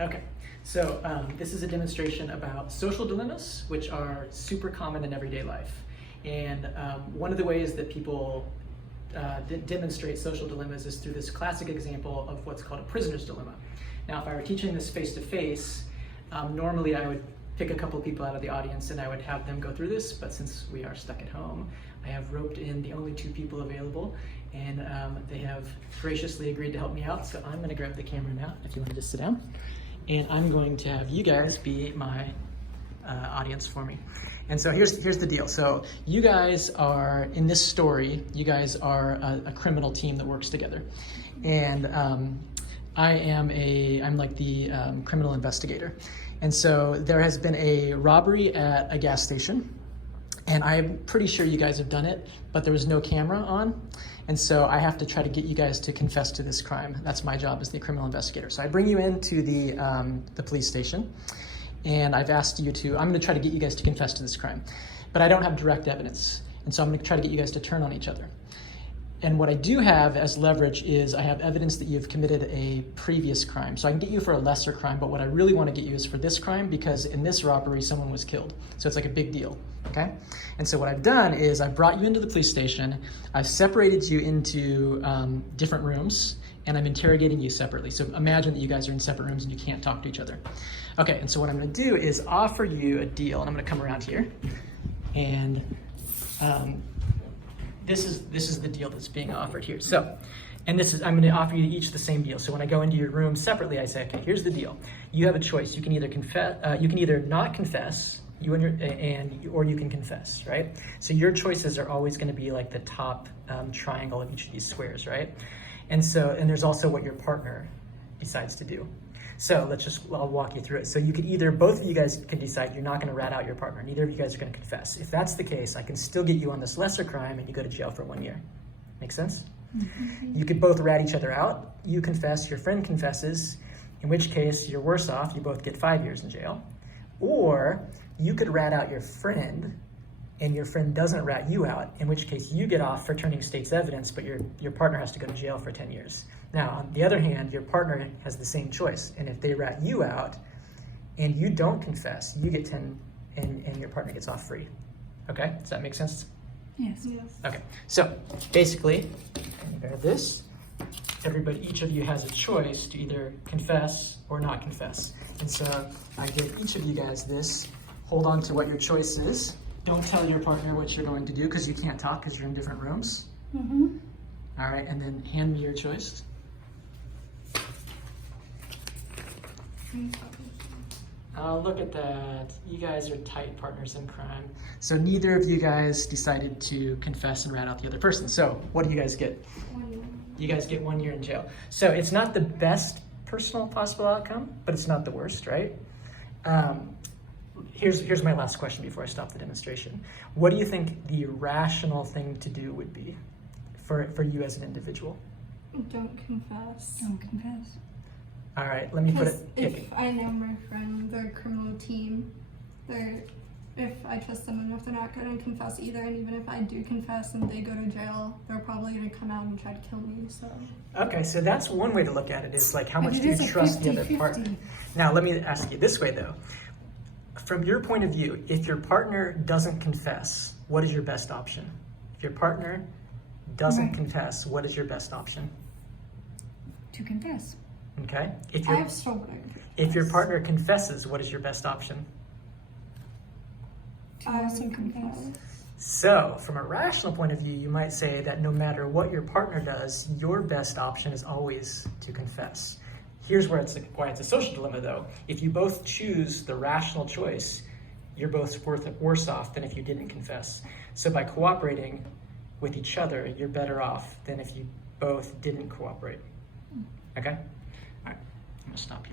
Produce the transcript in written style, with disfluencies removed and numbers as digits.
Okay, so this is a demonstration about social dilemmas, which are super common in everyday life. And one of the ways that people demonstrate social dilemmas is through this classic example of what's called a prisoner's dilemma. Now, if I were teaching this face-to-face, normally I would pick a couple of people out of the audience and I would have them go through this, but since we are stuck at home, I have roped in the only two people available, and they have graciously agreed to help me out. So I'm gonna grab the camera now, if you wanna just sit down. And I'm going to have you guys be my audience for me. And so here's the deal. So you guys are, in this story, you guys are a criminal team that works together. And I'm like the criminal investigator. And so there has been a robbery at a gas station. And I'm pretty sure you guys have done it, but there was no camera on. And so I have to try to get you guys to confess to this crime. That's my job as the criminal investigator. So I bring you into the police station, and I've asked you to, I'm gonna try to get you guys to confess to this crime, but I don't have direct evidence. And so I'm gonna try to get you guys to turn on each other. And what I do have as leverage is I have evidence that you've committed a previous crime. So I can get you for a lesser crime, but what I really want to get you is for this crime, because in this robbery, someone was killed. So it's like a big deal, okay? And so what I've done is I brought you into the police station, I've separated you into different rooms, and I'm interrogating you separately. So imagine that you guys are in separate rooms and you can't talk to each other. Okay, and so what I'm gonna do is offer you a deal, and I'm gonna come around here, and this is the deal that's being offered here. So, and I'm gonna offer you each the same deal. So when I go into your room separately, I say, okay, here's the deal. You have a choice. You can either you can either not confess, or you can confess, right? So your choices are always gonna be like the top triangle of each of these squares, right? And there's also what your partner decides to do. So I'll walk you through it. So you could either, both of you guys can decide you're not gonna rat out your partner. Neither of you guys are gonna confess. If that's the case, I can still get you on this lesser crime and you go to jail for 1 year. Make sense? Mm-hmm. You could both rat each other out. You confess, your friend confesses, in which case you're worse off. You both get 5 years in jail. Or you could rat out your friend and your friend doesn't rat you out, in which case you get off for turning state's evidence, but your partner has to go to jail for 10 years. Now, on the other hand, your partner has the same choice, and if they rat you out and you don't confess, you get 10 and your partner gets off free. Okay, does that make sense? Yes. Yes. Okay, so basically, grab this. Each of you has a choice to either confess or not confess. And so I give each of you guys this. Hold on to what your choice is. Don't tell your partner what you're going to do, because you can't talk because you're in different rooms. Mm-hmm. All right, and then hand me your choice. Oh, look at that. You guys are tight partners in crime. So neither of you guys decided to confess and rat out the other person. So what do you guys get? 1 year. You guys get 1 year in jail. So it's not the best personal possible outcome, but it's not the worst, right? Here's my last question before I stop the demonstration. What do you think the rational thing to do would be for you as an individual? Don't confess. Don't confess. All right, let me put it. If I know my friend, they're a criminal team, if I trust them enough, they're not going to confess either. And even if I do confess and they go to jail, they're probably going to come out and try to kill me. So. Okay, so that's one way to look at it, is like, how much do you trust the other partner? Now, let me ask you this way though. From your point of view, if your partner doesn't confess, what is your best option? If your partner doesn't confess, what is your best option? To confess. Okay. I have struggled. If your partner confesses, what is your best option? To also confess. So, from a rational point of view, you might say that no matter what your partner does, your best option is always to confess. Here's why it's a social dilemma, though. If you both choose the rational choice, you're both worse off than if you didn't confess. So by cooperating with each other, you're better off than if you both didn't cooperate. Okay? All right, I'm gonna stop here.